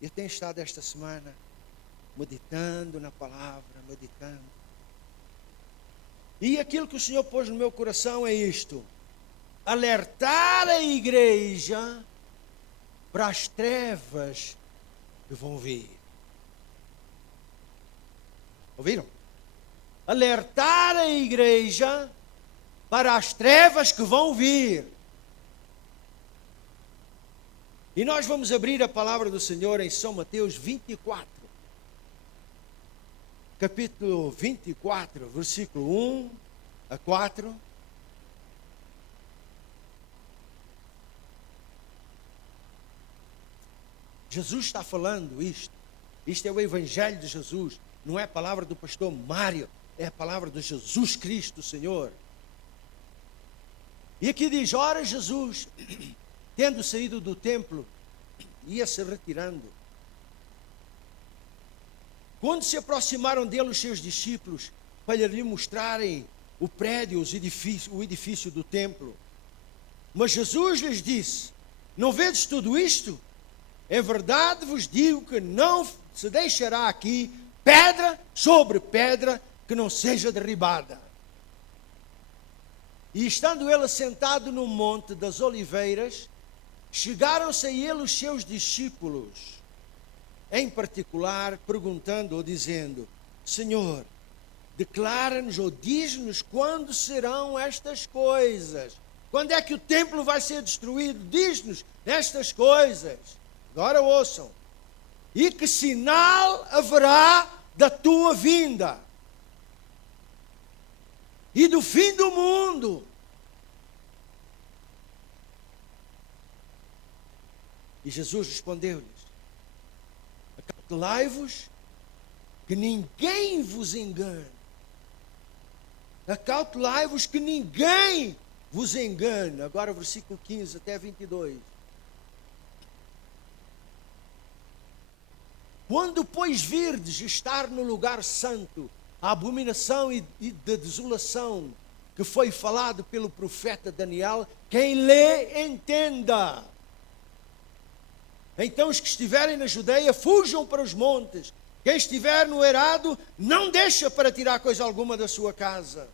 Eu tenho estado esta semana meditando na palavra, meditando. E aquilo que o Senhor pôs no meu coração é isto: alertar a igreja para as trevas que vão vir. Ouviram? Alertar a igreja para as trevas que vão vir. E nós vamos abrir a palavra do Senhor em São Mateus 24. Capítulo 24, versículo 1 a 4. Jesus está falando isto. Isto é o Evangelho de Jesus. Não é a palavra do pastor Mário. É a palavra de Jesus Cristo, Senhor. E aqui diz: ora, Jesus, tendo saído do templo, ia se retirando. Quando se aproximaram dele os seus discípulos, para lhe mostrarem o prédio, o edifício do templo. Mas Jesus lhes disse: não vedes tudo isto? Em verdade vos digo que não se deixará aqui pedra sobre pedra que não seja derribada. E estando ele assentado no monte das oliveiras, chegaram-se a ele os seus discípulos, em particular, perguntando ou dizendo: Senhor, declara-nos ou diz-nos quando serão estas coisas. Quando é que o templo vai ser destruído? Diz-nos estas coisas. Agora ouçam. E que sinal haverá da tua vinda e do fim do mundo? E Jesus respondeu-lhes: acautelai-vos que ninguém vos engane. Acautelai-vos que ninguém vos engane. Agora versículo 15 até 22. Quando, pois, virdes estar no lugar santo a abominação e de desolação que foi falado pelo profeta Daniel, quem lê, entenda. Então os que estiverem na Judeia, fujam para os montes. Quem estiver no eirado, não deixa para tirar coisa alguma da sua casa.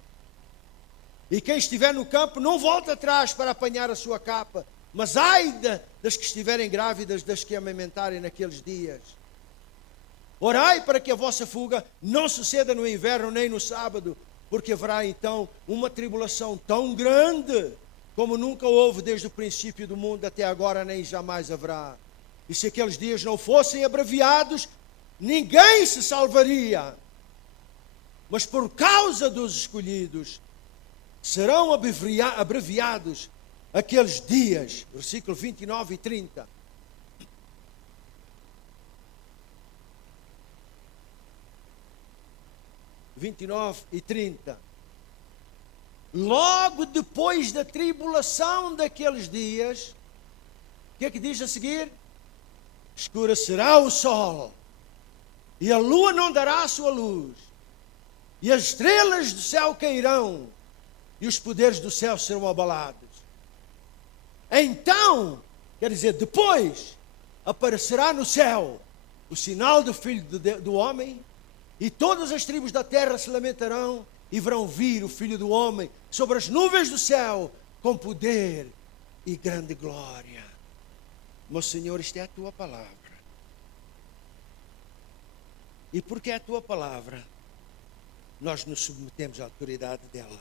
E quem estiver no campo, não volta atrás para apanhar a sua capa. Mas ai das que estiverem grávidas, das que amamentarem naqueles dias. Orai para que a vossa fuga não suceda no inverno nem no sábado, porque haverá então uma tribulação tão grande como nunca houve desde o princípio do mundo até agora, nem jamais haverá. E se aqueles dias não fossem abreviados, ninguém se salvaria. Mas por causa dos escolhidos, serão abreviados aqueles dias. Versículo 29 e 30. E 30. Logo depois da tribulação daqueles dias, o que é que diz a seguir? Escurecerá o sol, e a lua não dará a sua luz, e as estrelas do céu cairão, e os poderes do céu serão abalados. Então, quer dizer, depois, aparecerá no céu o sinal do Filho do Homem, e todas as tribos da terra se lamentarão e verão vir o Filho do Homem sobre as nuvens do céu com poder e grande glória. Meu Senhor, isto é a tua palavra. E porque é a tua palavra, nós nos submetemos à autoridade dela,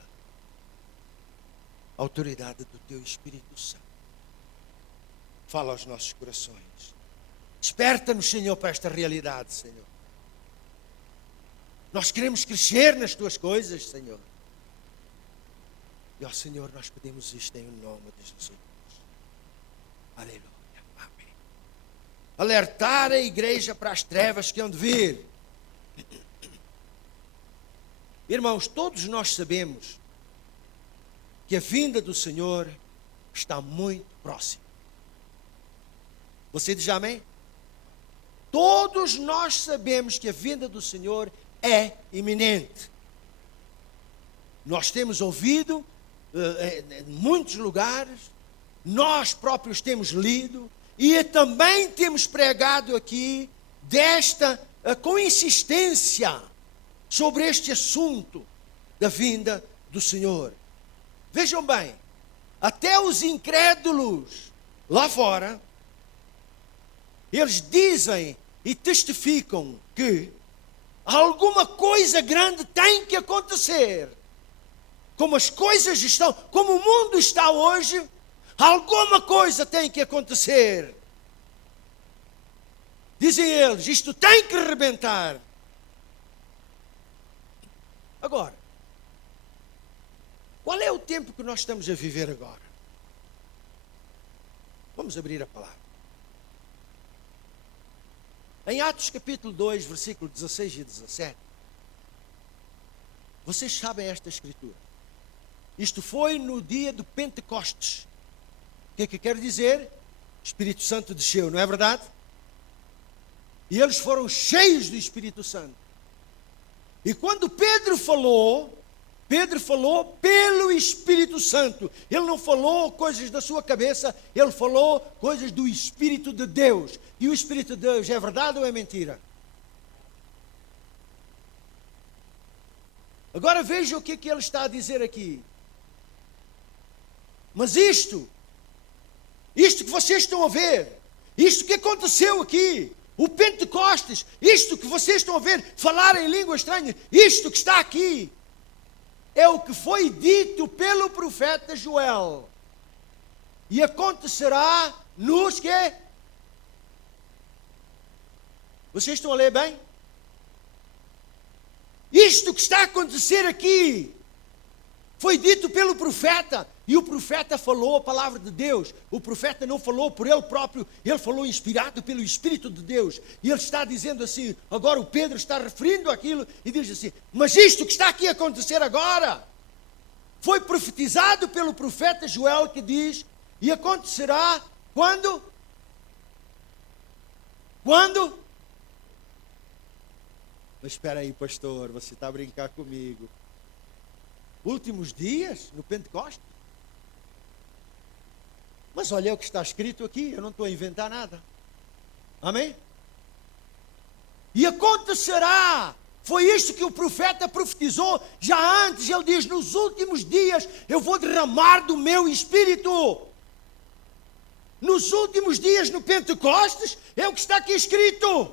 à autoridade do teu Espírito Santo. Fala aos nossos corações. Desperta-nos, Senhor, para esta realidade, Senhor. Nós queremos crescer nas tuas coisas, Senhor. E, ó Senhor, nós pedimos isto em nome de Jesus. Aleluia. Amém. Alertar a igreja para as trevas que hão de vir. Irmãos, todos nós sabemos que a vinda do Senhor está muito próxima. Você diz amém? Todos nós sabemos que a vinda do Senhor é iminente. Nós temos ouvido em muitos lugares, nós próprios temos lido, E também temos pregado aqui com insistência sobre este assunto da vinda do Senhor. Vejam bem, até os incrédulos lá fora, eles dizem e testificam que alguma coisa grande tem que acontecer. Como as coisas estão, como o mundo está hoje, alguma coisa tem que acontecer. Dizem eles, isto tem que rebentar. Agora, qual é o tempo que nós estamos a viver agora? Vamos abrir a palavra. Em Atos capítulo 2, versículo 16 e 17, vocês sabem esta escritura. Isto foi no dia do Pentecostes. O que é que quer dizer? O Espírito Santo desceu, não é verdade? E eles foram cheios do Espírito Santo. E quando Pedro falou pelo Espírito Santo. Ele não falou coisas da sua cabeça, ele falou coisas do Espírito de Deus. E o Espírito de Deus é verdade ou é mentira? Agora veja o que é que ele está a dizer aqui. Mas isto que vocês estão a ver, isto que aconteceu aqui, o Pentecostes, isto que vocês estão a ver, falar em língua estranha, isto que está aqui, é o que foi dito pelo profeta Joel. E acontecerá nos quê? Vocês estão a ler bem? Isto que está a acontecer aqui foi dito pelo profeta, e o profeta falou a palavra de Deus. O profeta não falou por ele próprio, ele falou inspirado pelo Espírito de Deus. E ele está dizendo assim, agora o Pedro está referindo aquilo e diz assim, mas isto que está aqui a acontecer agora, foi profetizado pelo profeta Joel, que diz, e acontecerá quando? Quando? Mas espera aí, pastor, você está a brincar comigo. Últimos dias, no Pentecostes? Mas olha o que está escrito aqui, eu não estou a inventar nada. Amém? E acontecerá, foi isto que o profeta profetizou já antes. Ele diz, nos últimos dias eu vou derramar do meu Espírito. Nos últimos dias, no Pentecostes, é o que está aqui escrito.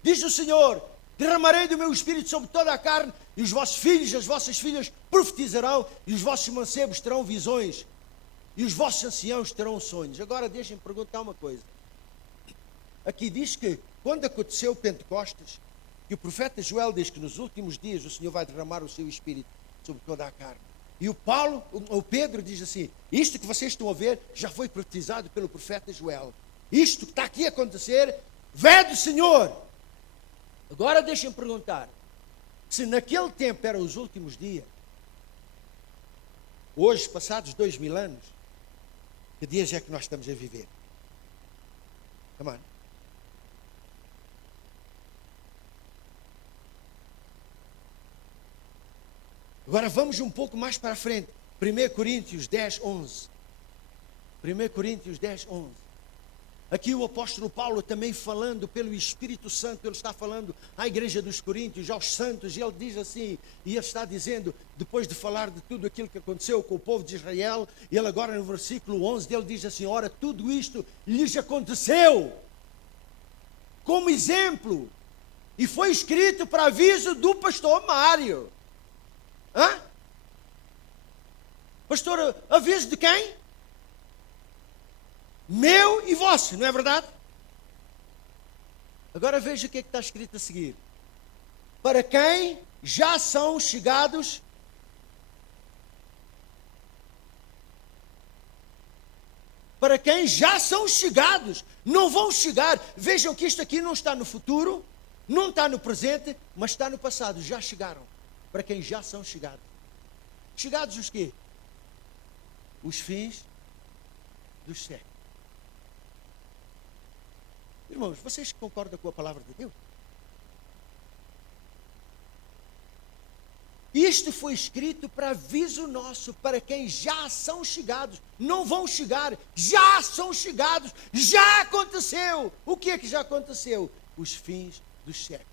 Diz o Senhor, derramarei do meu Espírito sobre toda a carne, e os vossos filhos e as vossas filhas profetizarão, e os vossos mancebos terão visões, e os vossos anciãos terão sonhos. Agora deixem-me perguntar uma coisa. Aqui diz que, quando aconteceu o Pentecostes, que o profeta Joel diz que nos últimos dias o Senhor vai derramar o seu Espírito sobre toda a carne. E o Pedro diz assim, isto que vocês estão a ver já foi profetizado pelo profeta Joel. Isto que está aqui a acontecer, vem do Senhor. Agora deixem-me perguntar, se naquele tempo eram os últimos dias, hoje, passados 2000 anos, que dias é que nós estamos a viver? Come on. Agora vamos um pouco mais para a frente. 1 Coríntios 10, 11. 1 Coríntios 10, 11. Aqui o apóstolo Paulo também falando pelo Espírito Santo, ele está falando à igreja dos Coríntios, aos santos, e ele diz assim, e ele está dizendo, depois de falar de tudo aquilo que aconteceu com o povo de Israel, ele agora no versículo 11, ele diz assim, ora, tudo isto lhes aconteceu como exemplo, e foi escrito para aviso do pastor Mário. Hã? Pastor, aviso de quem? Meu e vosso, não é verdade? Agora veja o que é que está escrito a seguir. Para quem já são chegados para quem já são chegados, não vão chegar. Vejam que isto aqui não está no futuro, não está no presente, mas está no passado, já chegaram. Para quem já são chegados. Chegados os quê? Os fins dos séculos. Irmãos, vocês concordam com a palavra de Deus? Isto foi escrito para aviso nosso, para quem já são chegados. Não vão chegar, já são chegados, já aconteceu. O que é que já aconteceu? Os fins dos séculos.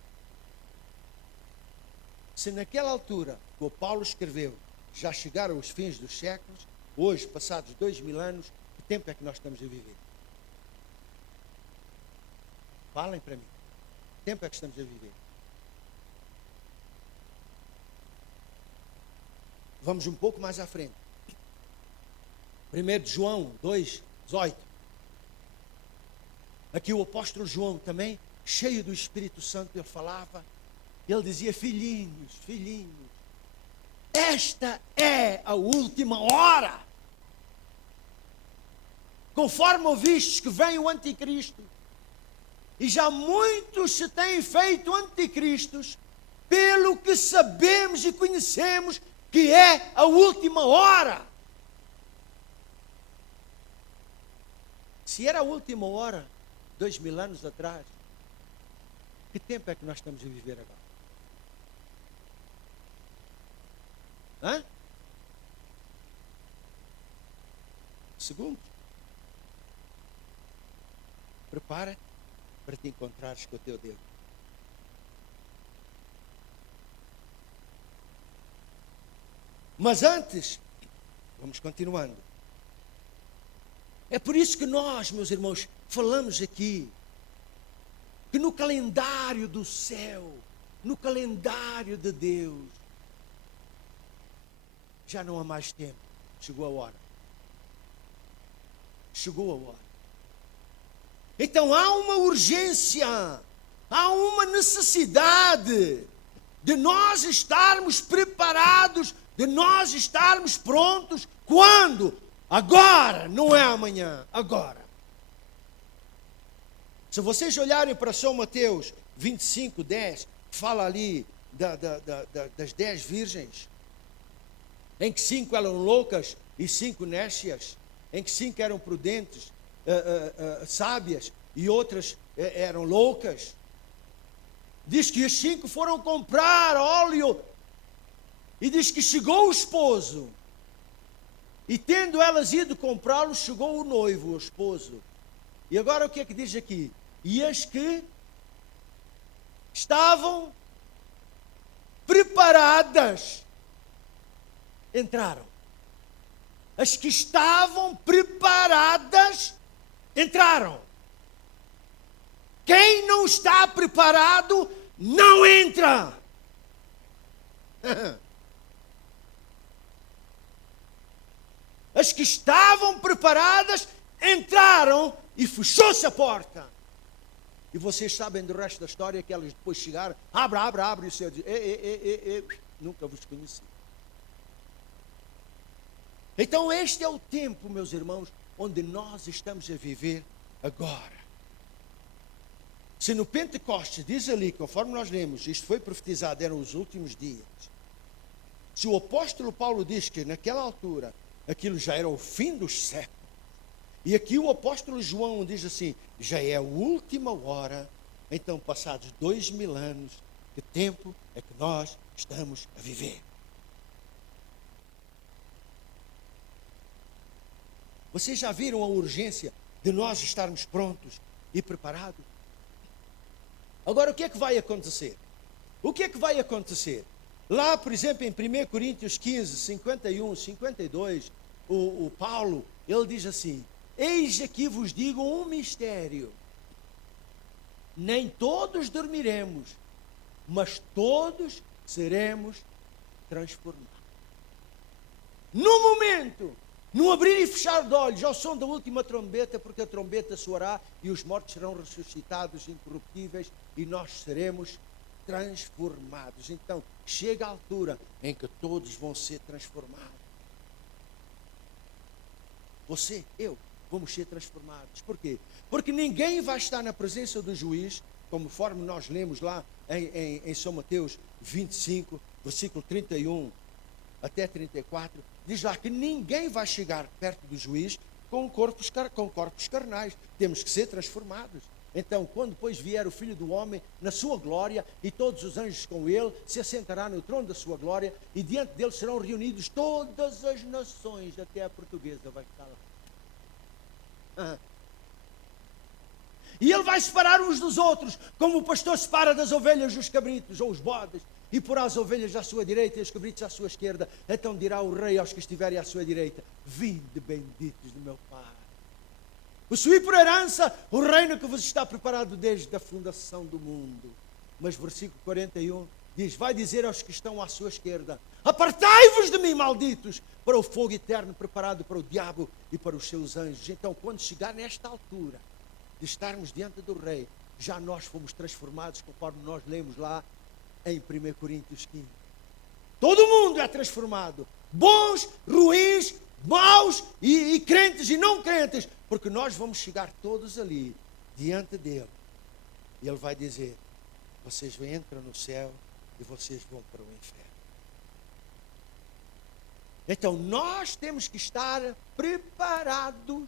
Se naquela altura, o Paulo escreveu, já chegaram os fins dos séculos, hoje, passados 2000 anos, que tempo é que nós estamos a viver? Falem para mim. Que tempo é que estamos a viver? Vamos um pouco mais à frente. 1 João 2, 18. Aqui o apóstolo João também, cheio do Espírito Santo, ele falava, ele dizia, filhinhos, filhinhos, esta é a última hora. Conforme ouvistes que vem o anticristo, e já muitos se têm feito anticristos, pelo que sabemos e conhecemos que é a última hora. Se era a última hora, 2000 anos atrás, que tempo é que nós estamos a viver agora? Hã? Segundos. Prepara para te encontrares com o teu Deus. Mas antes, vamos continuando. É por isso que nós, meus irmãos, falamos aqui que no calendário do céu, no calendário de Deus, já não há mais tempo. Chegou a hora. Chegou a hora. Então há uma urgência, há uma necessidade de nós estarmos preparados, de nós estarmos prontos. Quando? Agora, não é amanhã, agora. Se vocês olharem para São Mateus 25, 10, fala ali das 10 virgens, em que 5 eram loucas e 5 nécias, em que 5 eram prudentes, sábias, e outras eram loucas. Diz que as 5 foram comprar óleo, e diz que chegou o esposo, e tendo elas ido comprá-lo, chegou o noivo, o esposo. E agora o que é que diz aqui? E as que estavam preparadas entraram. As que estavam preparadas entraram. Quem não está preparado não entra. As que estavam preparadas entraram e fechou-se a porta. E vocês sabem do resto da história, que elas depois chegaram, abre, e o Senhor diz, nunca vos conheci. Então este é o tempo, meus irmãos, onde nós estamos a viver agora. Se no Pentecostes diz ali, conforme nós lemos, isto foi profetizado, eram os últimos dias. Se o apóstolo Paulo diz que naquela altura aquilo já era o fim dos séculos, e aqui o apóstolo João diz assim, já é a última hora, então passados 2000 anos, que tempo é que nós estamos a viver? Vocês já viram a urgência de nós estarmos prontos e preparados? Agora, o que é que vai acontecer? O que é que vai acontecer? Lá, por exemplo, em 1 Coríntios 15, 51, 52, o Paulo, ele diz assim, eis aqui vos digo um mistério, nem todos dormiremos, mas todos seremos transformados. No momento, no abrir e fechar de olhos, ao som da última trombeta, porque a trombeta soará e os mortos serão ressuscitados incorruptíveis e nós seremos transformados. Então, chega a altura em que todos vão ser transformados. Você, eu, vamos ser transformados. Por quê? Porque ninguém vai estar na presença do juiz, conforme nós lemos lá em São Mateus 25, versículo 31 até 34, diz lá que ninguém vai chegar perto do juiz com corpos carnais. Temos que ser transformados. Então, quando depois vier o Filho do Homem na sua glória e todos os anjos com ele, se assentará no trono da sua glória e diante dele serão reunidos todas as nações, até a portuguesa vai estar lá. E ele vai separar uns dos outros, como o pastor separa das ovelhas os cabritos ou os bodes, e porá as ovelhas à sua direita e os cabritos à sua esquerda. Então dirá o rei aos que estiverem à sua direita: vinde, benditos do meu Pai, possuí por herança o reino que vos está preparado desde a fundação do mundo. Mas versículo 41 diz: vai dizer aos que estão à sua esquerda: apartai-vos de mim, malditos, para o fogo eterno preparado para o diabo e para os seus anjos. Então, quando chegar nesta altura de estarmos diante do rei, já nós fomos transformados, conforme nós lemos lá em 1 Coríntios 15. Todo mundo é transformado, bons, ruins, maus e crentes e não crentes, porque nós vamos chegar todos ali diante dele e ele vai dizer: vocês entram no céu e vocês vão para o inferno. Então nós temos que estar preparados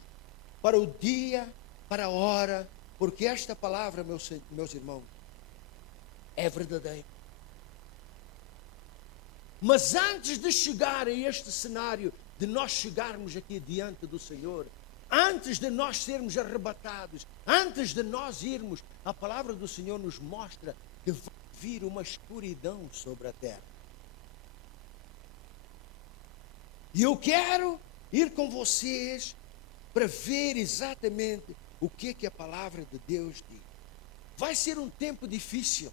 para o dia, para a hora, porque esta palavra, meus irmãos, é verdadeira. Mas antes de chegar a este cenário, de nós chegarmos aqui diante do Senhor, antes de nós sermos arrebatados, antes de nós irmos, a palavra do Senhor nos mostra que vai vir uma escuridão sobre a terra. E eu quero ir com vocês para ver exatamente o que a palavra de Deus diz. Vai ser um tempo difícil,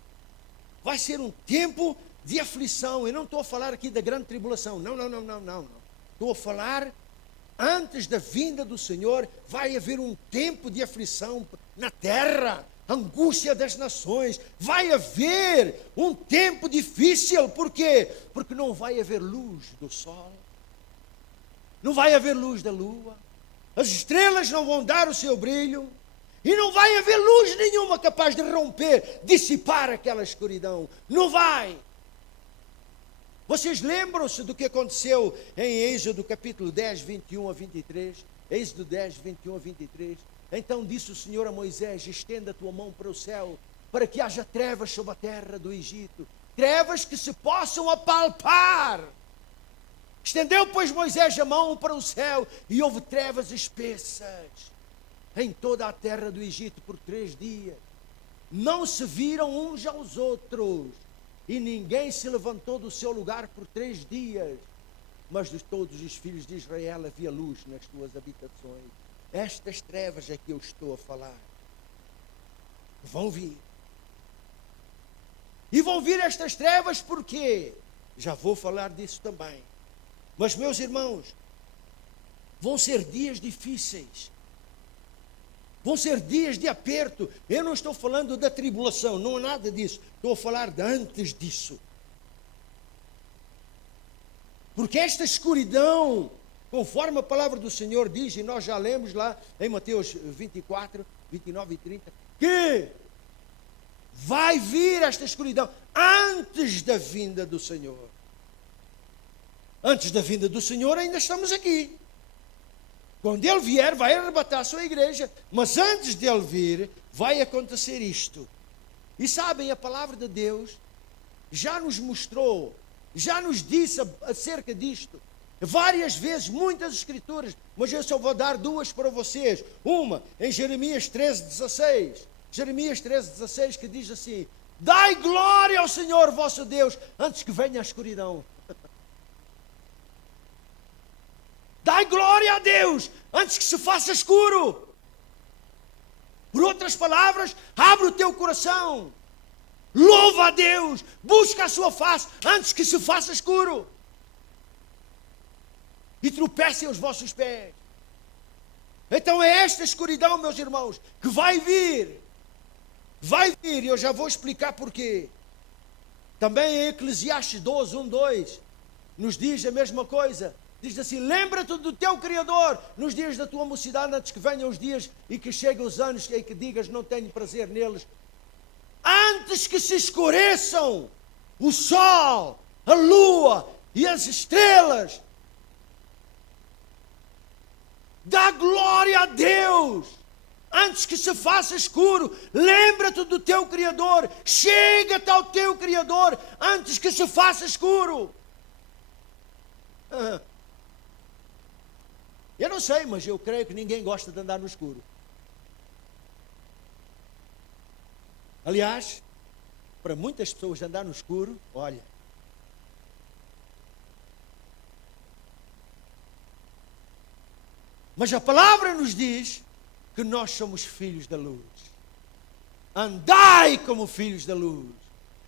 vai ser um tempo de aflição. Eu não estou a falar aqui da grande tribulação, não. Estou a falar, antes da vinda do Senhor, vai haver um tempo de aflição na terra, angústia das nações, vai haver um tempo difícil. Por quê? Porque não vai haver luz do sol, não vai haver luz da lua, as estrelas não vão dar o seu brilho, e não vai haver luz nenhuma capaz de romper, dissipar aquela escuridão. Não vai. Vocês lembram-se do que aconteceu em Êxodo capítulo 10, 21 a 23? Êxodo 10, 21 a 23. Então disse o Senhor a Moisés: estenda a tua mão para o céu, para que haja trevas sobre a terra do Egito, trevas que se possam apalpar. Estendeu, pois, Moisés a mão para o céu, e houve trevas espessas em toda a terra do Egito por 3 dias. Não se viram uns aos outros, e ninguém se levantou do seu lugar por 3 dias. Mas de todos os filhos de Israel havia luz nas suas habitações. Estas trevas é que eu estou a falar. Vão vir. E vão vir estas trevas porque, já vou falar disso também. Mas, meus irmãos, vão ser dias difíceis. Vão ser dias de aperto. Eu não estou falando da tribulação, não há nada disso. Estou a falar de antes disso. Porque esta escuridão, conforme a palavra do Senhor diz, e nós já lemos lá em Mateus 24, 29 e 30, que vai vir esta escuridão antes da vinda do Senhor. Antes da vinda do Senhor ainda estamos aqui. Quando Ele vier, vai arrebatar a sua igreja. Mas antes dEle vir, vai acontecer isto. E sabem, a palavra de Deus já nos mostrou, já nos disse acerca disto várias vezes, muitas escrituras. Mas eu só vou dar 2 para vocês. Uma, em Jeremias 13:16. Jeremias 13:16, que diz assim: dai glória ao Senhor vosso Deus, antes que venha a escuridão. Dai glória a Deus antes que se faça escuro. Por outras palavras, abre o teu coração, louva a Deus, busca a sua face antes que se faça escuro e tropecem os vossos pés. Então é esta escuridão, meus irmãos, que vai vir, e eu já vou explicar porquê. Também em Eclesiastes 12, 1, 2 nos diz a mesma coisa. Diz assim: lembra-te do teu Criador nos dias da tua mocidade, antes que venham os dias e que cheguem os anos em que digas não tenho prazer neles. Antes que se escureçam o sol, a lua e as estrelas, dá glória a Deus antes que se faça escuro. Lembra-te do teu Criador. Chega-te ao teu Criador antes que se faça escuro. Eu não sei, mas eu creio que ninguém gosta de andar no escuro. Aliás, para muitas pessoas andar no escuro, olha, mas a palavra nos diz que nós somos filhos da luz. Andai como filhos da luz.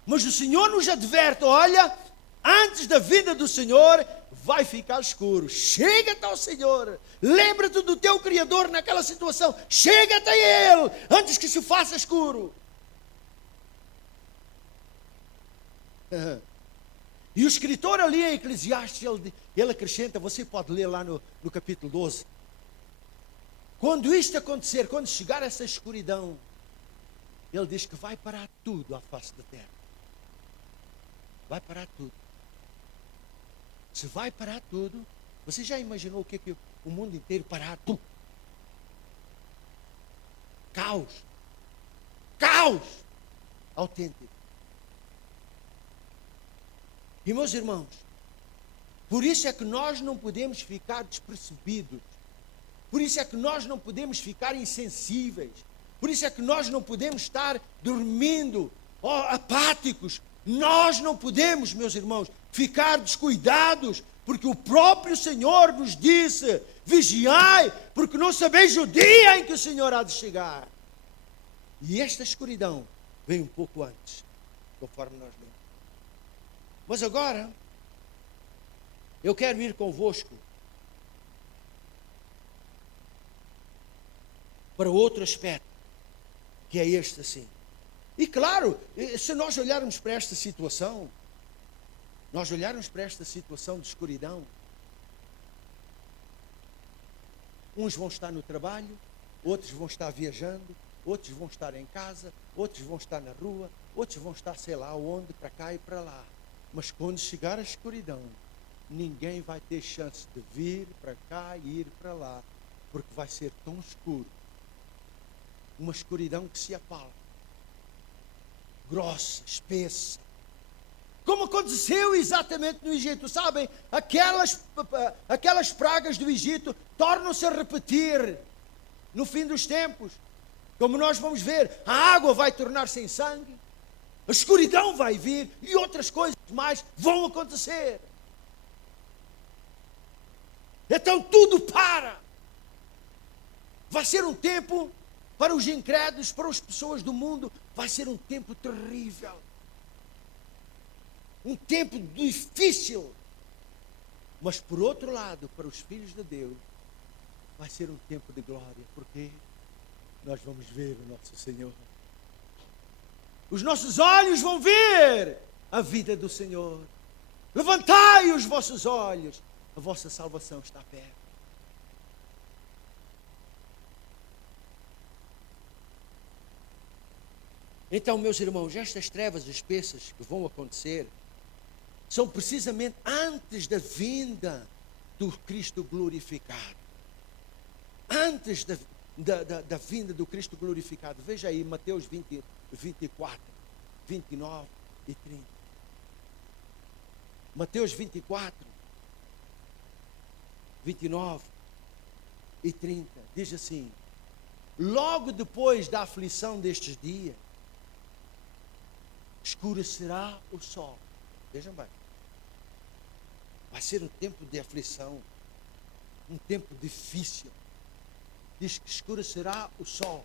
Mas o Senhor nos adverte, olha, antes da vinda do Senhor, vai ficar escuro. Chega-te ao Senhor. Lembra-te do teu Criador naquela situação. Chega-te a Ele, antes que se faça escuro. E o escritor ali em Eclesiastes, ele acrescenta, você pode ler lá no capítulo 12. Quando isto acontecer, quando chegar essa escuridão, ele diz que vai parar tudo à face da terra. Vai parar tudo. Se vai parar tudo, você já imaginou o que é que o mundo inteiro parar tudo? Caos. Caos autêntico. E meus irmãos, por isso é que nós não podemos ficar despercebidos. Por isso é que nós não podemos ficar insensíveis. Por isso é que nós não podemos estar dormindo, apáticos. Nós não podemos, meus irmãos, ficar descuidados, porque o próprio Senhor nos disse, vigiai, porque não sabeis o dia em que o Senhor há de chegar. E esta escuridão vem um pouco antes, conforme nós lemos. Mas agora, eu quero ir convosco para outro aspecto, que é este assim. E claro, se nós olharmos para esta situação, de escuridão, uns vão estar no trabalho, outros vão estar viajando, outros vão estar em casa, outros vão estar na rua, outros vão estar sei lá onde, para cá e para lá. Mas quando chegar a escuridão, ninguém vai ter chance de vir para cá e ir para lá, porque vai ser tão escuro. Uma escuridão que se apalpa, grossa, espessa. Como aconteceu exatamente no Egito, sabem? Aquelas pragas do Egito tornam-se a repetir no fim dos tempos. Como nós vamos ver, a água vai tornar-se em sangue, a escuridão vai vir e outras coisas mais vão acontecer. Então tudo para. Vai ser um tempo, para os incrédulos, para as pessoas do mundo, vai ser um tempo terrível. Um tempo difícil. Mas por outro lado, para os filhos de Deus, vai ser um tempo de glória. Porque nós vamos ver o nosso Senhor. Os nossos olhos vão ver a vida do Senhor. Levantai os vossos olhos. A vossa salvação está perto. Então, meus irmãos, estas trevas espessas que vão acontecer são precisamente antes da vinda do Cristo glorificado. Antes da vinda do Cristo glorificado. Veja aí, Mateus 24, 29 e 30. Mateus 24, 29 e 30. Diz assim: logo depois da aflição destes dias, escurecerá o sol. Vejam bem. Vai ser um tempo de aflição, um tempo difícil. Diz que escurecerá o sol,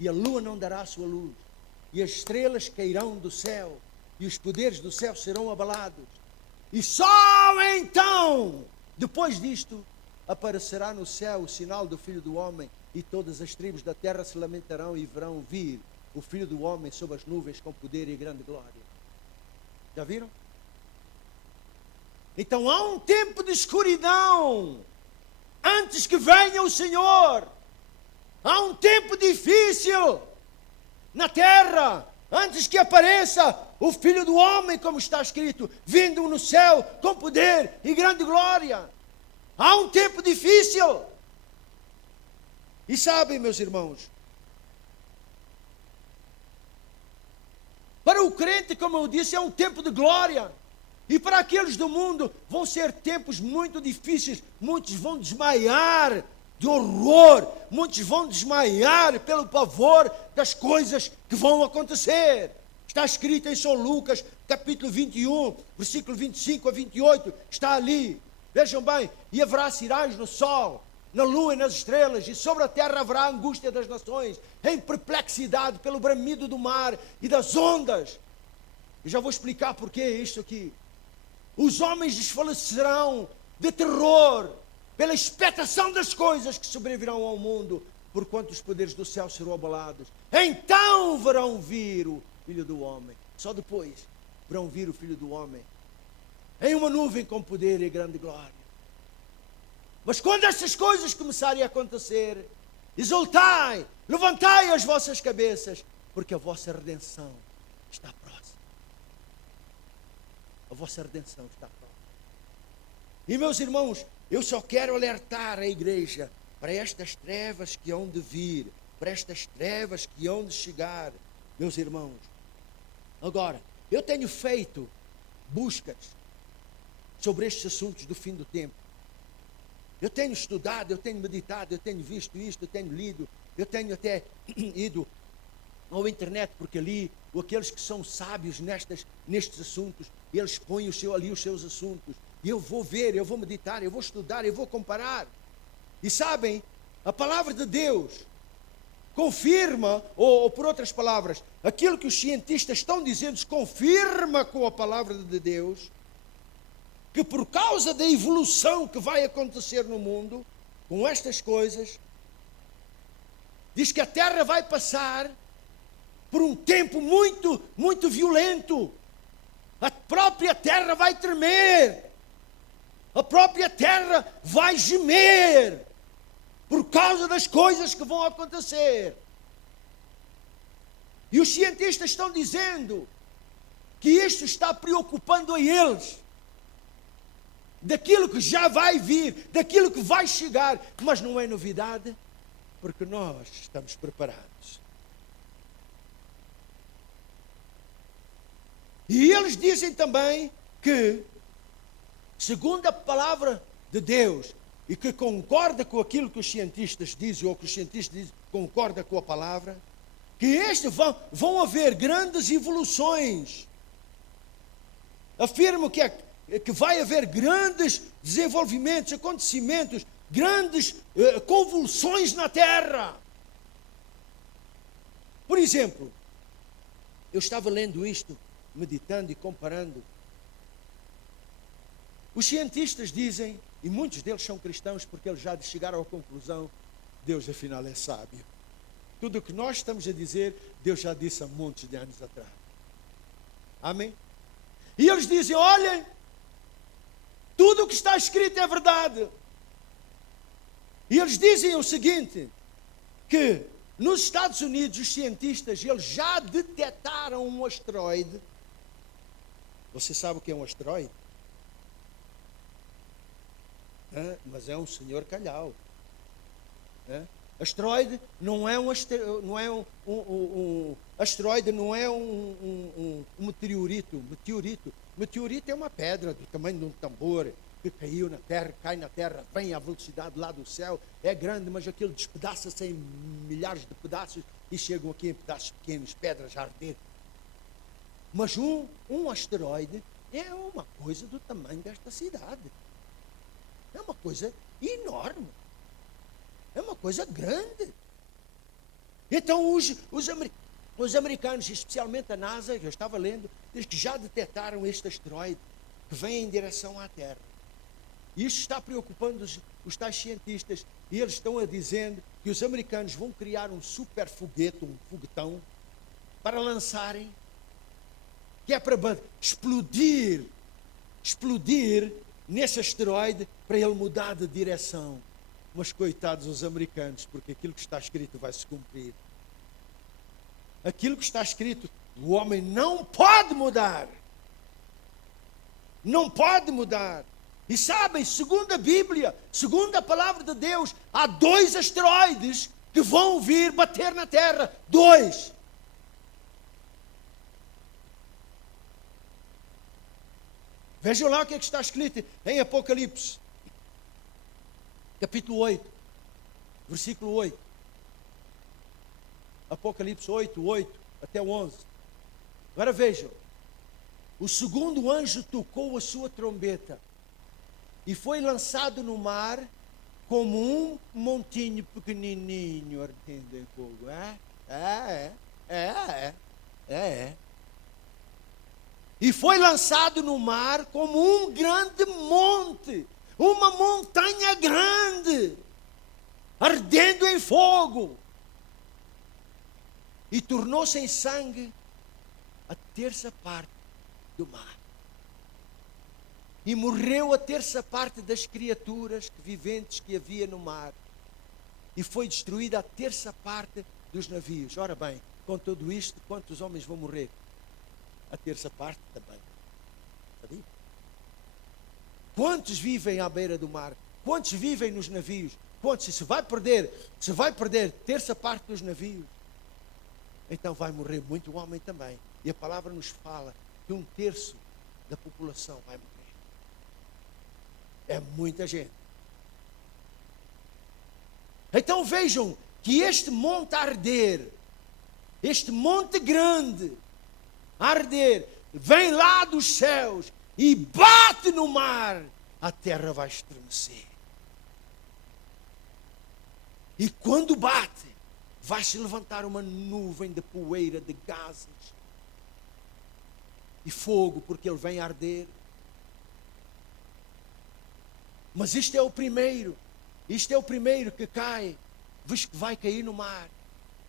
e a lua não dará a sua luz, e as estrelas cairão do céu, e os poderes do céu serão abalados. E só então, depois disto, aparecerá no céu o sinal do Filho do Homem, e todas as tribos da terra se lamentarão e verão vir o Filho do Homem sob as nuvens com poder e grande glória. Já viram? Então há um tempo de escuridão antes que venha o Senhor. Há um tempo difícil na terra antes que apareça o Filho do Homem, como está escrito, vindo no céu com poder e grande glória. Há um tempo difícil. E sabem, meus irmãos, para o crente, como eu disse, é um tempo de glória. E para aqueles do mundo vão ser tempos muito difíceis. Muitos vão desmaiar de horror. Muitos vão desmaiar pelo pavor das coisas que vão acontecer. Está escrito em São Lucas, capítulo 21, versículo 25 a 28. Está ali. Vejam bem. E haverá sinais no sol, na lua e nas estrelas. E sobre a terra haverá angústia das nações, em perplexidade pelo bramido do mar e das ondas. Eu já vou explicar porquê isto aqui. Os homens desfalecerão de terror pela expectação das coisas que sobrevirão ao mundo, porquanto os poderes do céu serão abalados. Então verão vir o Filho do Homem. Só depois verão vir o Filho do Homem em uma nuvem com poder e grande glória. Mas quando estas coisas começarem a acontecer, exultai, levantai as vossas cabeças, porque a vossa redenção está próxima. A vossa redenção está próxima. E meus irmãos, eu só quero alertar a igreja para estas trevas que hão de vir, para estas trevas que hão de chegar, meus irmãos. Agora, eu tenho feito buscas sobre estes assuntos do fim do tempo. Eu tenho estudado, eu tenho meditado, eu tenho visto isto, eu tenho lido, eu tenho até ido à internet, porque ali, aqueles que são sábios nestes assuntos, eles põem ali os seus assuntos. E eu vou ver, eu vou meditar, eu vou estudar, eu vou comparar. E sabem, a palavra de Deus confirma, ou por outras palavras, aquilo que os cientistas estão dizendo, confirma com a palavra de Deus, que por causa da evolução que vai acontecer no mundo, com estas coisas, diz que a Terra vai passar por um tempo muito, muito violento. A própria Terra vai tremer. A própria Terra vai gemer por causa das coisas que vão acontecer. E os cientistas estão dizendo que isto está preocupando a eles, daquilo que já vai vir, daquilo que vai chegar, mas não é novidade, porque nós estamos preparados. E eles dizem também que, segundo a palavra de Deus, e que concorda com aquilo que os cientistas dizem, ou que os cientistas dizem, concorda com a palavra, que vão haver grandes evoluções. Afirmo que vai haver grandes desenvolvimentos, acontecimentos, grandes convulsões na Terra. Por exemplo, eu estava lendo isto, meditando e comparando. Os cientistas dizem, e muitos deles são cristãos, porque eles já chegaram à conclusão, Deus afinal é sábio. Tudo o que nós estamos a dizer, Deus já disse há montes de anos atrás. Amém? E eles dizem, olhem, tudo o que está escrito é verdade. E eles dizem o seguinte, que nos Estados Unidos os cientistas, eles já detectaram um asteroide. Você sabe o que é um asteroide? Mas é um senhor calhau. Asteroide não é um asteroide não é um meteorito. Meteorito é uma pedra do tamanho de um tambor que caiu na terra, cai na terra, vem à velocidade lá do céu, é grande, mas aquilo despedaça-se em milhares de pedaços e chegam aqui em pedaços pequenos, pedras a arder. Mas um asteroide é uma coisa do tamanho desta cidade. É uma coisa enorme. É uma coisa grande. Então os americanos, especialmente a NASA, que eu estava lendo, diz que já detectaram este asteroide que vem em direção à Terra. E isto está preocupando os tais cientistas. E eles estão a dizendo que os americanos vão criar um super foguete, um foguetão, para lançarem, que é para explodir nesse asteroide, para ele mudar de direção. Mas coitados os americanos, porque aquilo que está escrito vai se cumprir. Aquilo que está escrito, o homem não pode mudar. Não pode mudar. E sabem, segundo a Bíblia, segundo a palavra de Deus, há 2 asteroides que vão vir bater na Terra. 2. Vejam lá o que é que está escrito em Apocalipse, capítulo 8, versículo 8. Apocalipse 8, 8 até 11. Agora vejam. O segundo anjo tocou a sua trombeta e foi lançado no mar como um montinho pequenininho ardendo em fogo. E foi lançado no mar como um grande monte, uma montanha grande, ardendo em fogo. E tornou-se em sangue a terça parte do mar. E morreu a terça parte das criaturas viventes que havia no mar. E foi destruída a terça parte dos navios. Ora bem, com tudo isto, quantos homens vão morrer? A terça parte também. Sabia? Quantos vivem à beira do mar? Quantos vivem nos navios? Quantos? Se vai perder terça parte dos navios, então vai morrer muito homem também. E a palavra nos fala que 1/3 da população vai morrer. É muita gente. Então vejam que este monte a arder, este monte grande a arder, vem lá dos céus e bate no mar, a terra vai estremecer. E quando bate, vai-se levantar uma nuvem de poeira, de gases e fogo, porque ele vem arder. Mas isto é o primeiro que cai, visto que vai cair no mar.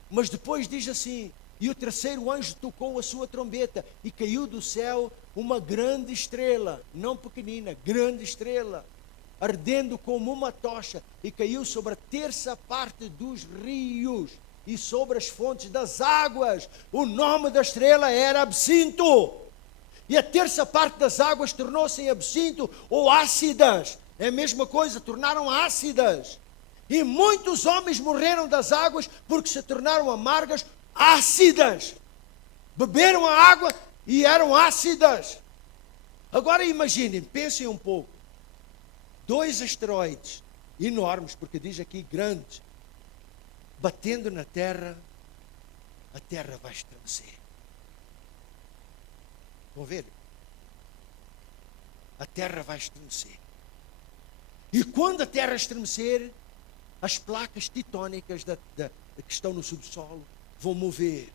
Mas depois diz assim: e o terceiro anjo tocou a sua trombeta, e caiu do céu uma grande estrela, não pequenina, grande estrela, ardendo como uma tocha, e caiu sobre a terça parte dos rios e sobre as fontes das águas. O nome da estrela era Absinto. E a terça parte das águas tornou-se em absinto ou ácidas. É a mesma coisa, tornaram ácidas. E muitos homens morreram das águas porque se tornaram amargas, ácidas. Beberam a água e eram ácidas. Agora imaginem, pensem um pouco. 2 asteroides enormes, porque diz aqui grandes, batendo na Terra, a Terra vai estremecer. Vão ver? A Terra vai estremecer. E quando a Terra estremecer, as placas titânicas que estão no subsolo vão mover.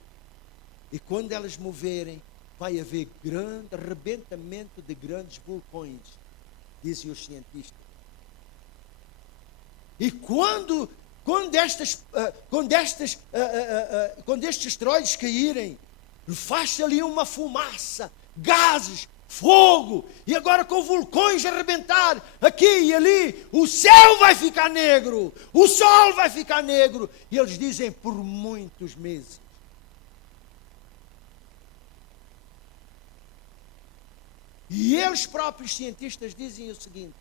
E quando elas moverem, vai haver grande arrebentamento de grandes vulcões, dizem os cientistas. E quando estes asteroides caírem, faz-se ali uma fumaça, gases, fogo, e agora com vulcões a arrebentar aqui e ali, o céu vai ficar negro, o sol vai ficar negro, e eles dizem por muitos meses. E eles próprios cientistas dizem o seguinte: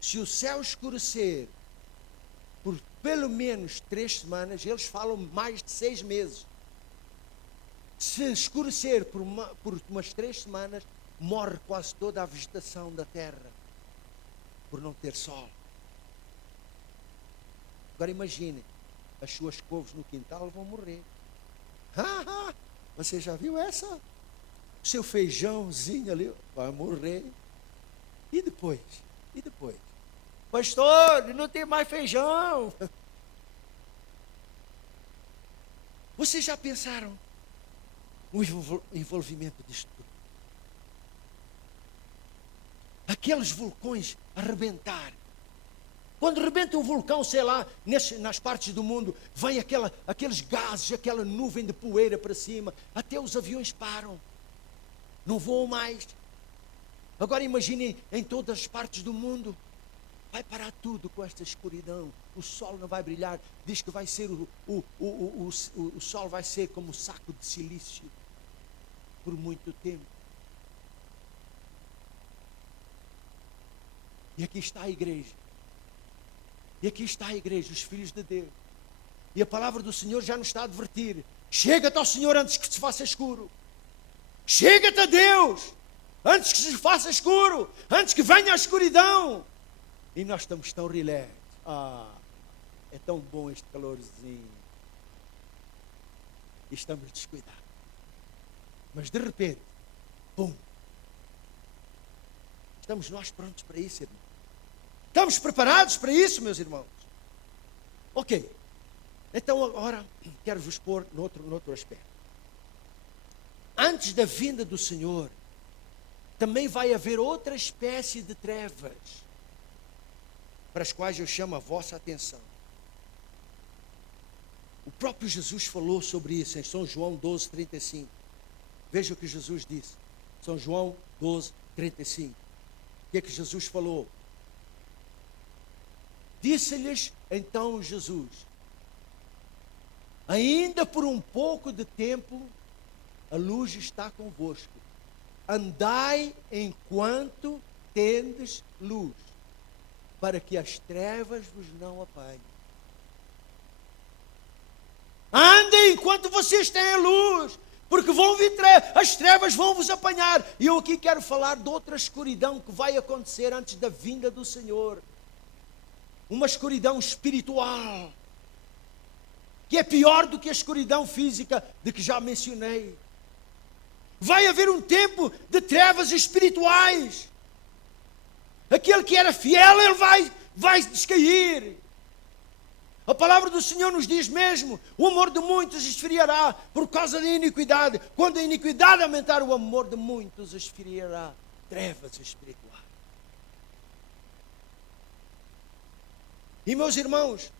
se o céu escurecer por pelo menos 3 semanas, eles falam mais de 6 meses. Se escurecer por umas 3 semanas, morre quase toda a vegetação da terra, por não ter sol. Agora imaginem, as suas couves no quintal vão morrer. Você já viu essa? O seu feijãozinho ali vai morrer. E depois? Pastor, não tem mais feijão. Vocês já pensaram o envolvimento disto tudo? Aqueles vulcões arrebentar. Quando arrebenta um vulcão, sei lá, nas partes do mundo, vem aqueles gases, aquela nuvem de poeira para cima, até os aviões param, não voam mais. Agora imaginem em todas as partes do mundo, vai parar tudo com esta escuridão, o sol não vai brilhar, diz que vai ser o sol vai ser como um saco de silício por muito tempo. E aqui está a igreja. E aqui está a igreja, os filhos de Deus. E a palavra do Senhor já nos está a advertir. Chega-te ao Senhor antes que se faça escuro. Chega-te a Deus antes que se faça escuro, antes que venha a escuridão. E nós estamos tão relax. É tão bom este calorzinho. E estamos descuidados. Mas de repente, pum. Estamos nós prontos para isso, irmão? Estamos preparados para isso, meus irmãos? Ok. Então agora quero vos pôr noutro aspecto. Antes da vinda do Senhor, também vai haver outra espécie de trevas, para as quais eu chamo a vossa atenção. O próprio Jesus falou sobre isso em São João 12, 35. Veja o que Jesus disse. São João 12, 35. O que é que Jesus falou? Disse-lhes então Jesus: ainda por um pouco de tempo a luz está convosco. Andai enquanto tendes luz, para que as trevas vos não apanhem. Andem enquanto vocês têm a luz, porque vão vir as trevas vão vos apanhar. E eu aqui quero falar de outra escuridão que vai acontecer antes da vinda do Senhor. Uma escuridão espiritual, que é pior do que a escuridão física de que já mencionei. Vai haver um tempo de trevas espirituais. Aquele que era fiel, ele vai descair. A palavra do Senhor nos diz mesmo: o amor de muitos esfriará por causa da iniquidade. Quando a iniquidade aumentar, o amor de muitos esfriará. Trevas espirituais. E meus irmãos,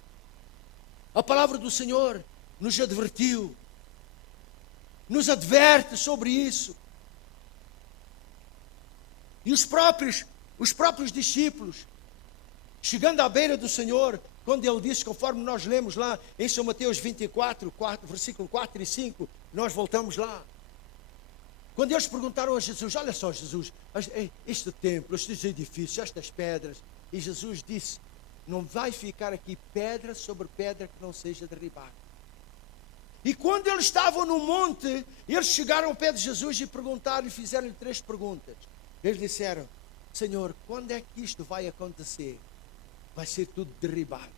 a palavra do Senhor nos advertiu, nos adverte sobre isso. E os próprios discípulos, chegando à beira do Senhor, quando ele disse, conforme nós lemos lá em São Mateus 24, versículo 4 e 5, nós voltamos lá. Quando eles perguntaram a Jesus: olha só, Jesus, este templo, estes edifícios, estas pedras, e Jesus disse: não vai ficar aqui pedra sobre pedra que não seja derribada. E quando eles estavam no monte, eles chegaram ao pé de Jesus e perguntaram, e fizeram-lhe 3 perguntas. Eles disseram: Senhor, quando é que isto vai acontecer? Vai ser tudo derribado.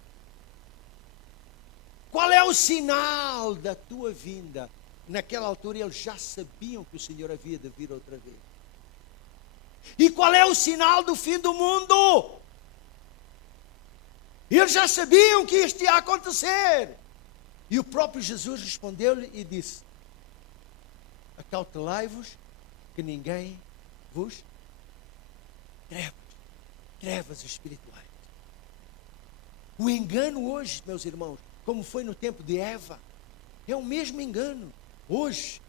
Qual é o sinal da tua vinda? Naquela altura eles já sabiam que o Senhor havia de vir outra vez. E qual é o sinal do fim do mundo? Eles já sabiam que isto ia acontecer. E o próprio Jesus respondeu-lhe e disse: acautelai-vos que ninguém vos... Trevas espirituais. O engano hoje, meus irmãos, como foi no tempo de Eva, é o mesmo engano. Hoje,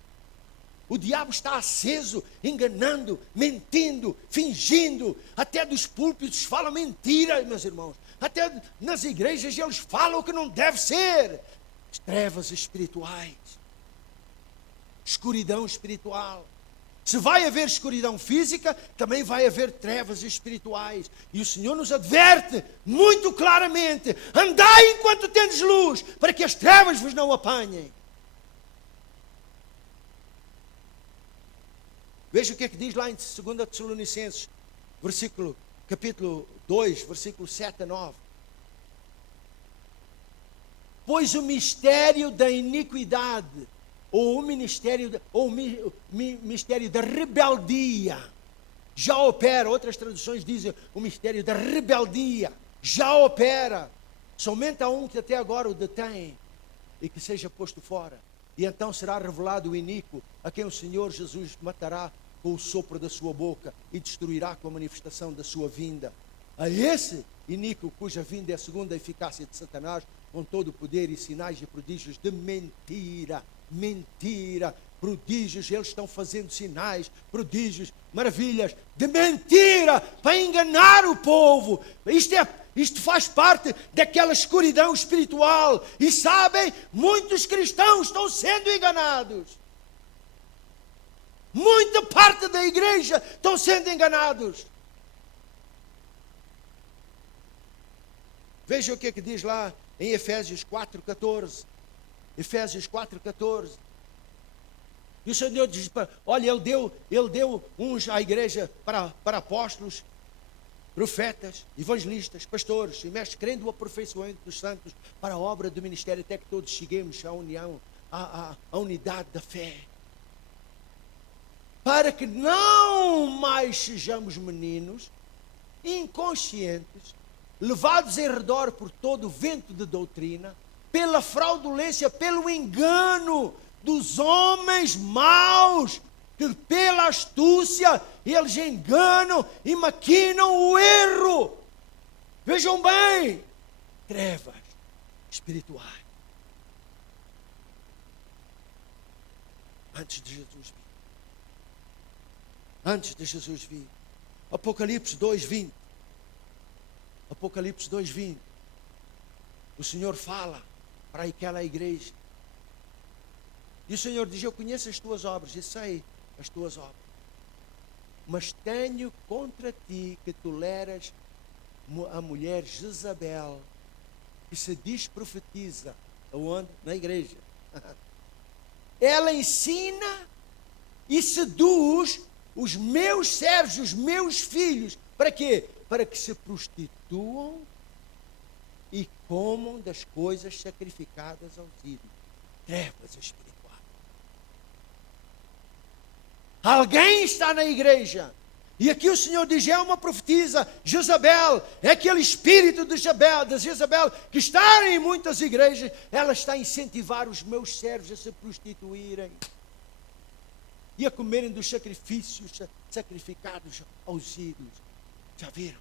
o diabo está aceso, enganando, mentindo, fingindo. Até dos púlpitos falam mentira, meus irmãos. Até nas igrejas eles falam o que não deve ser. Trevas espirituais. Escuridão espiritual. Se vai haver escuridão física, também vai haver trevas espirituais. E o Senhor nos adverte muito claramente: andai enquanto tendes luz, para que as trevas vos não apanhem. Veja o que é que diz lá em 2 Tessalonicenses, capítulo 2, versículo 7 a 9. Pois o mistério da iniquidade, ou o mistério da rebeldia, já opera. Outras traduções dizem o mistério da rebeldia, já opera. Somente há um que até agora o detém, e que seja posto fora. E então será revelado o iníquo, a quem o Senhor Jesus matará com o sopro da sua boca e destruirá com a manifestação da sua vinda. A esse iníquo, cuja vinda é segundo a eficácia de Satanás, com todo o poder e sinais e prodígios de mentira. Mentira, prodígios, eles estão fazendo sinais, prodígios, maravilhas de mentira para enganar o povo. Isto faz parte daquela escuridão espiritual. E sabem, muitos cristãos estão sendo enganados. Muita parte da igreja estão sendo enganados. Veja o que é que diz lá em Efésios 4,14. Efésios 4,14. E o Senhor diz, olha, Ele deu uns à igreja para apóstolos, profetas, evangelistas, pastores e mestres, querendo o aperfeiçoamento dos santos para a obra do ministério, até que todos cheguemos à união, à unidade da fé. Para que não mais sejamos meninos, inconscientes, levados em redor por todo o vento de doutrina, pela fraudulência, pelo engano dos homens maus, que pela astúcia eles enganam e maquinam o erro. Vejam bem, trevas espirituais. Antes de Jesus vir. Antes de Jesus vir. Apocalipse 2:20. Apocalipse 2:20. O Senhor fala para aquela igreja. E o Senhor diz, eu conheço as tuas obras, e sei as tuas obras. Mas tenho contra ti que toleras a mulher Jezabel, que se diz profetiza. Aonde? Na igreja. Ela ensina e seduz os meus servos, os meus filhos. Para quê? Para que se prostituam e comam das coisas sacrificadas aos ídolos. Trevas espirituais. Alguém está na igreja. E aqui o Senhor diz, é uma profetisa, Jezabel, é aquele espírito de Jezabel, que está em muitas igrejas. Ela está a incentivar os meus servos a se prostituírem e a comerem dos sacrifícios sacrificados aos ídolos. Já viram?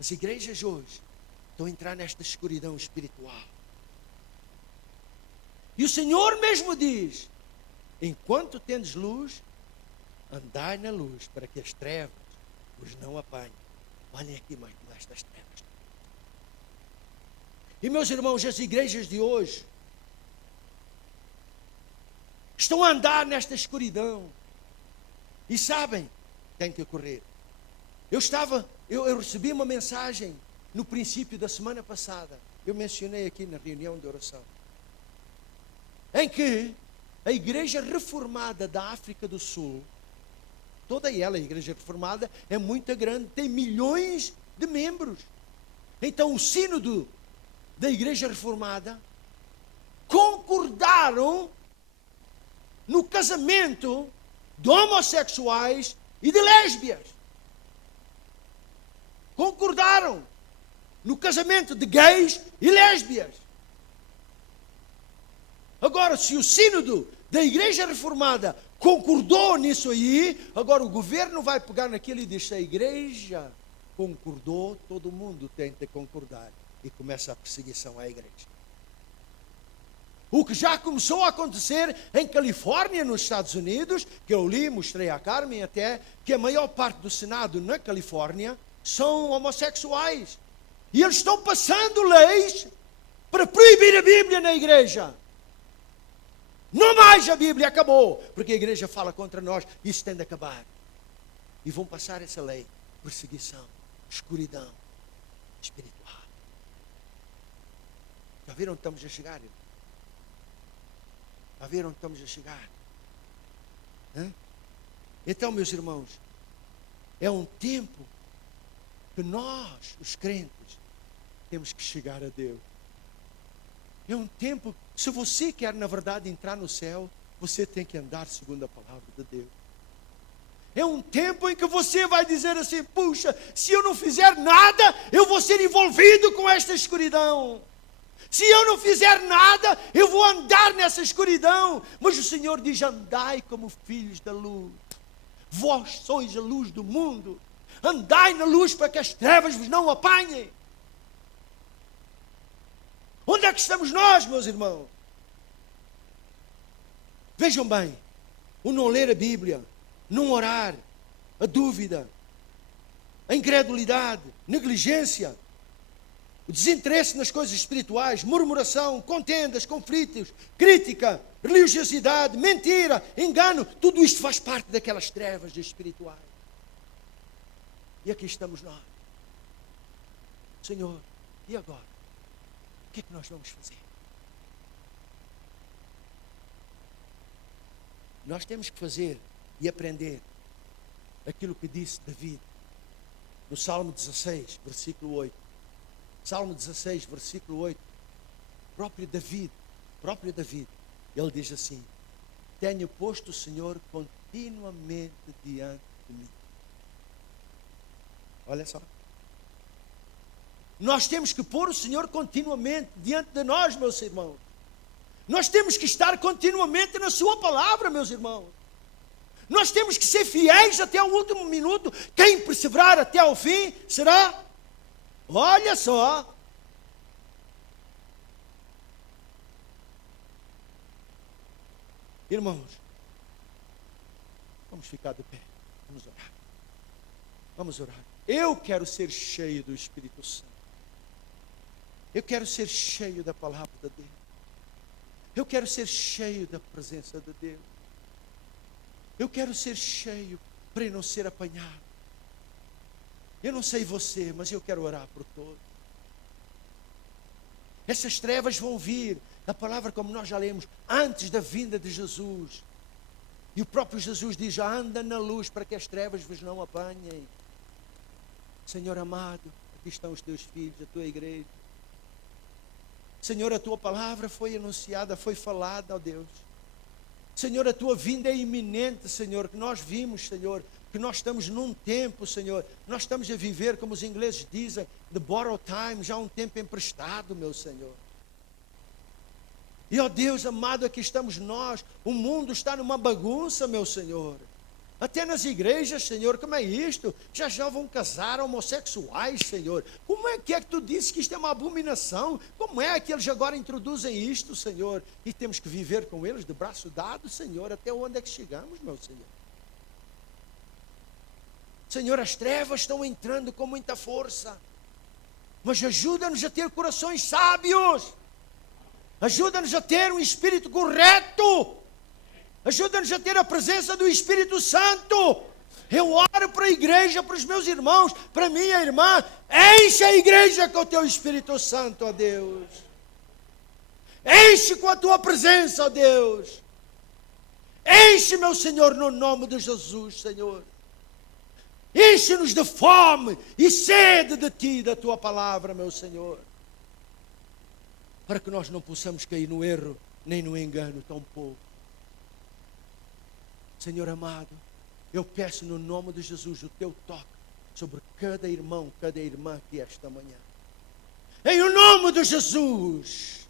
As igrejas hoje estão a entrar nesta escuridão espiritual. E o Senhor mesmo diz, enquanto tendes luz, andai na luz, para que as trevas os não apanhem. Olhem aqui mais nestas trevas. E meus irmãos, as igrejas de hoje estão a andar nesta escuridão. E sabem, tem que ocorrer. Eu recebi uma mensagem no princípio da semana passada. Eu mencionei aqui na reunião de oração. Em que a igreja reformada da África do Sul, toda ela, a igreja reformada, é muito grande, tem milhões de membros. Então o sínodo da igreja reformada concordaram no casamento de homossexuais e de lésbias. Concordaram no casamento de gays e lésbias. Agora, se o sínodo da igreja reformada concordou nisso aí, agora o governo vai pegar naquilo e diz, se a igreja concordou, todo mundo tem que concordar. E começa a perseguição à igreja. O que já começou a acontecer em Califórnia, nos Estados Unidos, que eu li, mostrei à Carmen até, que a maior parte do Senado na Califórnia são homossexuais. E eles estão passando leis para proibir a Bíblia na igreja. Não mais a Bíblia, acabou. Porque a igreja fala contra nós, isso tem de acabar. E vão passar essa lei. Perseguição, escuridão espiritual. Já viram onde estamos a chegar? Já viram onde estamos a chegar? Então, meus irmãos, é um tempo que nós, os crentes, temos que chegar a Deus. É um tempo, se você quer na verdade entrar no céu, você tem que andar segundo a palavra de Deus. É um tempo em que você vai dizer assim, puxa, se eu não fizer nada, eu vou ser envolvido com esta escuridão. Se eu não fizer nada, eu vou andar nessa escuridão. Mas o Senhor diz, andai como filhos da luz. Vós sois a luz do mundo. Andai na luz para que as trevas vos não apanhem. Onde é que estamos nós, meus irmãos? Vejam bem, o não ler a Bíblia, não orar, a dúvida, a incredulidade, negligência, o desinteresse nas coisas espirituais, murmuração, contendas, conflitos, crítica, religiosidade, mentira, engano, tudo isto faz parte daquelas trevas espirituais. E aqui estamos nós. Senhor, E agora? O que é que nós vamos fazer? Nós temos que fazer e aprender aquilo que disse David no Salmo 16, versículo 8. Salmo 16, versículo 8. Próprio David, ele diz assim: tenho posto o Senhor continuamente diante de mim. Olha só. Nós temos que pôr o Senhor continuamente diante de nós, meus irmãos. Nós temos que estar continuamente na sua palavra, meus irmãos. Nós temos que ser fiéis até o último minuto. Quem perseverar até ao fim será, olha só, irmãos, vamos ficar de pé, vamos orar. Vamos orar. Eu quero ser cheio do Espírito Santo. Eu quero ser cheio da palavra de Deus. Eu quero ser cheio da presença de Deus. Eu quero ser cheio para não ser apanhado. Eu não sei você, mas eu quero orar por todos. Essas trevas vão vir, a palavra como nós já lemos, antes da vinda de Jesus. E o próprio Jesus diz: já anda na luz para que as trevas vos não apanhem. Senhor amado, aqui estão os teus filhos, a tua igreja. Senhor, a tua palavra foi anunciada, foi falada, ó Deus. Senhor, a tua vinda é iminente, Senhor, que nós vimos, Senhor, que nós estamos num tempo, Senhor, nós estamos a viver, como os ingleses dizem, the borrowed time, já um tempo emprestado, meu Senhor. E ó Deus amado, aqui estamos nós, o mundo está numa bagunça, meu Senhor. Até nas igrejas, Senhor, como é isto? Já vão casar homossexuais, Senhor. Como é que tu disse que isto é uma abominação? Como é que eles agora introduzem isto, Senhor? E temos que viver com eles de braço dado, Senhor. Até onde é que chegamos, meu Senhor? Senhor, as trevas estão entrando com muita força. Mas ajuda-nos a ter corações sábios. Ajuda-nos a ter um espírito correto. Ajuda-nos a ter a presença do Espírito Santo. Eu oro para a igreja, para os meus irmãos, para a minha irmã. Enche a igreja com o teu Espírito Santo, ó Deus. Enche com a tua presença, ó Deus. Enche, meu Senhor, no nome de Jesus, Senhor. Enche-nos de fome e sede de Ti, da Tua palavra, meu Senhor. Para que nós não possamos cair no erro, nem no engano tão pouco. Senhor amado, eu peço no nome de Jesus o Teu toque sobre cada irmão, cada irmã aqui esta manhã. Em o nome de Jesus.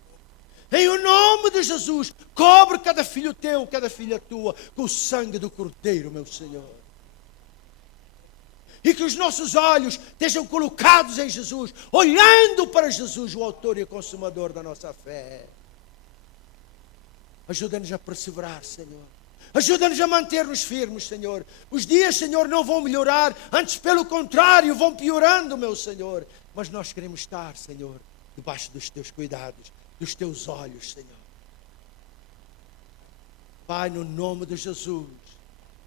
Em o nome de Jesus, cobre cada filho Teu, cada filha Tua, com o sangue do Cordeiro, meu Senhor. E que os nossos olhos estejam colocados em Jesus, olhando para Jesus, o autor e o consumador da nossa fé. Ajuda-nos a perseverar, Senhor. Ajuda-nos a manter-nos firmes, Senhor. Os dias, Senhor, não vão melhorar, antes pelo contrário, vão piorando, meu Senhor. Mas nós queremos estar, Senhor, debaixo dos Teus cuidados, dos Teus olhos, Senhor. Pai, no nome de Jesus,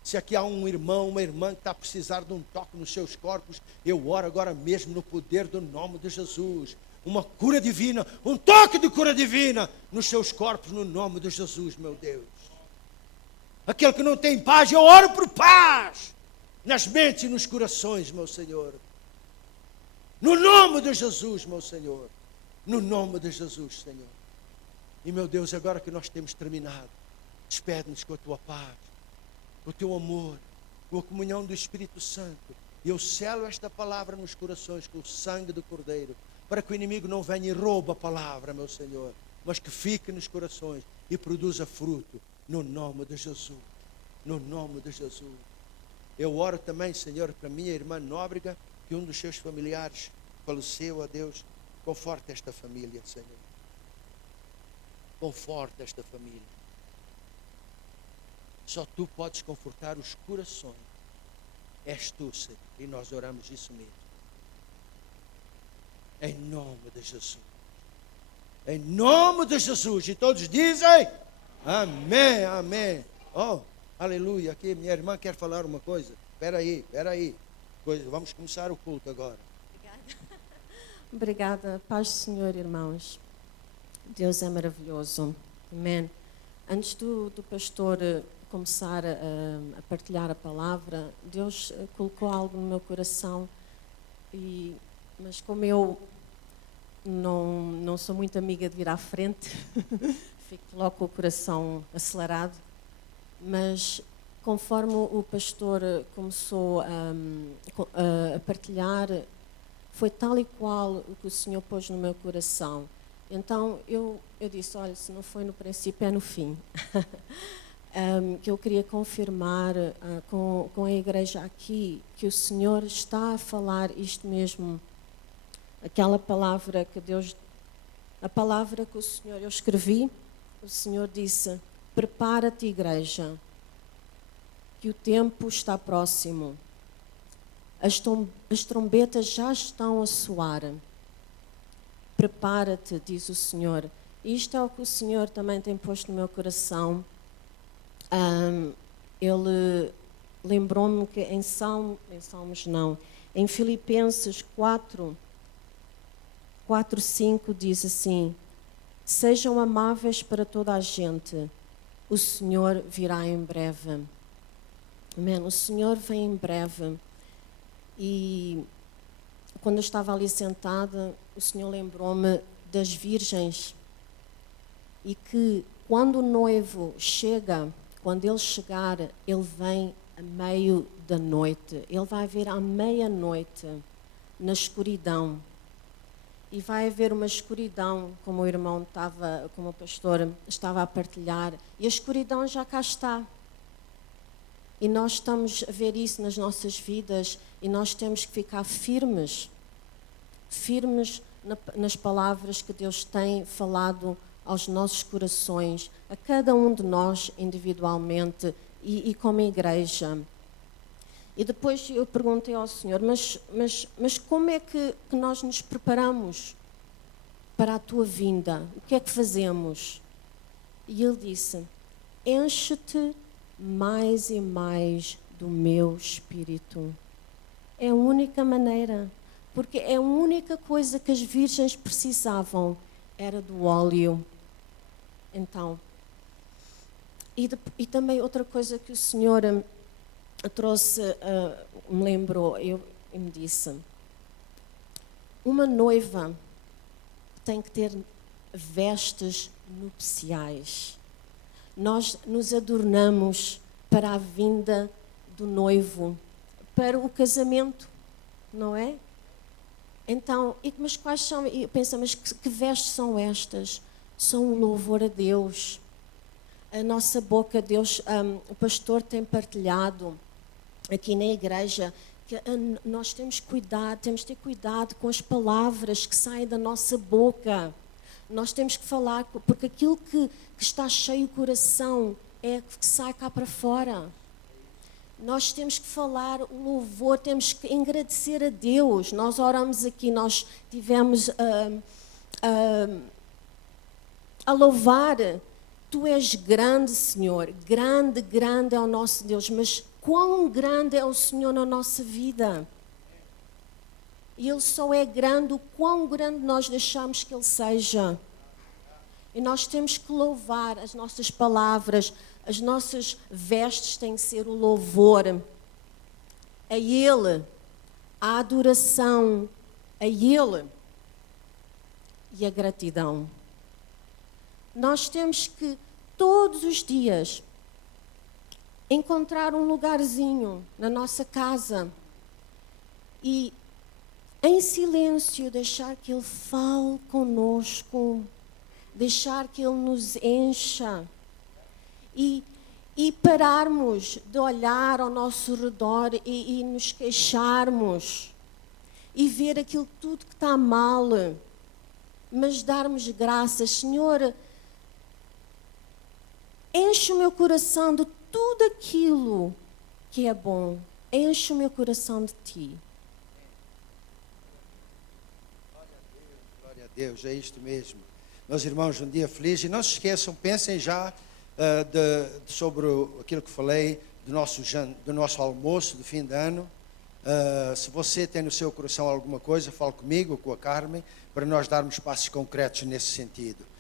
se aqui há um irmão, uma irmã que está a precisar de um toque nos seus corpos, eu oro agora mesmo no poder do nome de Jesus. Uma cura divina, um toque de cura divina nos seus corpos, no nome de Jesus, meu Deus. Aquele que não tem paz, eu oro por paz nas mentes e nos corações, meu Senhor. No nome de Jesus, meu Senhor. No nome de Jesus, Senhor. E, meu Deus, agora que nós temos terminado, despede-nos com a Tua paz, com o Teu amor, com a comunhão do Espírito Santo. E eu selo esta palavra nos corações com o sangue do Cordeiro, para que o inimigo não venha e roube a palavra, meu Senhor, mas que fique nos corações e produza fruto, no nome de Jesus. No nome de Jesus. Eu oro também, Senhor, para a minha irmã Nóbrega, que um dos seus familiares faleceu, a Deus. Conforte esta família, Senhor. Conforte esta família. Só Tu podes confortar os corações. És Tu, Senhor. E nós oramos isso mesmo. Em nome de Jesus. Em nome de Jesus. E todos dizem: amém, amém. Oh, aleluia. Aqui minha irmã quer falar uma coisa. Espera aí. Vamos começar o culto agora. Obrigada. Obrigada. Paz do Senhor, irmãos. Deus é maravilhoso. Amém. Antes do pastor começar a partilhar a palavra, Deus colocou algo no meu coração, mas como eu não sou muito amiga de ir à frente, fico logo com o coração acelerado, mas conforme o pastor começou a partilhar, foi tal e qual o que o Senhor pôs no meu coração. Então eu disse, olha, se não foi no princípio, é no fim. Que eu queria confirmar com a igreja aqui que o Senhor está a falar isto mesmo. Aquela palavra que Deus, a palavra que o Senhor, eu escrevi, o Senhor disse, prepara-te, igreja, que o tempo está próximo. As trombetas já estão a soar. Prepara-te, diz o Senhor. Isto é o que o Senhor também tem posto no meu coração. Ele lembrou-me que em Filipenses 4:5 diz assim: sejam amáveis para toda a gente, o Senhor virá em breve. Amém. O Senhor vem em breve. E quando eu estava ali sentada, o Senhor lembrou-me das virgens e que quando o noivo chega, quando ele chegar, ele vem a meio da noite. Ele vai vir à meia-noite, na escuridão. E vai haver uma escuridão, como o pastor estava a partilhar, e a escuridão já cá está. E nós estamos a ver isso nas nossas vidas e nós temos que ficar firmes nas palavras que Deus tem falado aos nossos corações, a cada um de nós individualmente e como igreja. E depois eu perguntei ao Senhor, mas como é que nós nos preparamos para a tua vinda? O que é que fazemos? E Ele disse, enche-te mais e mais do meu Espírito. É a única maneira, porque é a única coisa que as virgens precisavam, era do óleo. Então, e também outra coisa que o Senhor trouxe, me lembrou, e me disse, uma noiva tem que ter vestes nupciais. Nós nos adornamos para a vinda do noivo, para o casamento, não é? Então, mas quais são? Eu penso, mas que vestes são estas? São um louvor a Deus. A nossa boca, Deus, o pastor tem partilhado aqui na igreja que nós temos de ter cuidado com as palavras que saem da nossa boca. Nós temos que falar, porque aquilo que está cheio o coração é que sai cá para fora. Nós temos que falar o louvor, temos que agradecer a Deus. Nós oramos aqui, nós tivemos a louvar. Tu és grande, Senhor. Grande, grande é o nosso Deus. Mas quão grande é o Senhor na nossa vida? E Ele só é grande o quão grande nós deixamos que Ele seja. E nós temos que louvar as nossas palavras, as nossas vestes têm que ser o louvor a Ele, a adoração a Ele e a gratidão. Nós temos que, todos os dias, encontrar um lugarzinho na nossa casa e, em silêncio, deixar que Ele fale conosco, deixar que Ele nos encha e pararmos de olhar ao nosso redor e nos queixarmos e ver aquilo tudo que está mal, mas darmos graças. Senhor, enche o meu coração de tudo aquilo que é bom. Enche o meu coração de Ti. Glória a Deus, é isto mesmo. Meus irmãos, um dia feliz. E não se esqueçam, pensem já sobre aquilo que falei do nosso almoço de fim de ano. Se você tem no seu coração alguma coisa, fale comigo ou com a Carmen, para nós darmos passos concretos nesse sentido.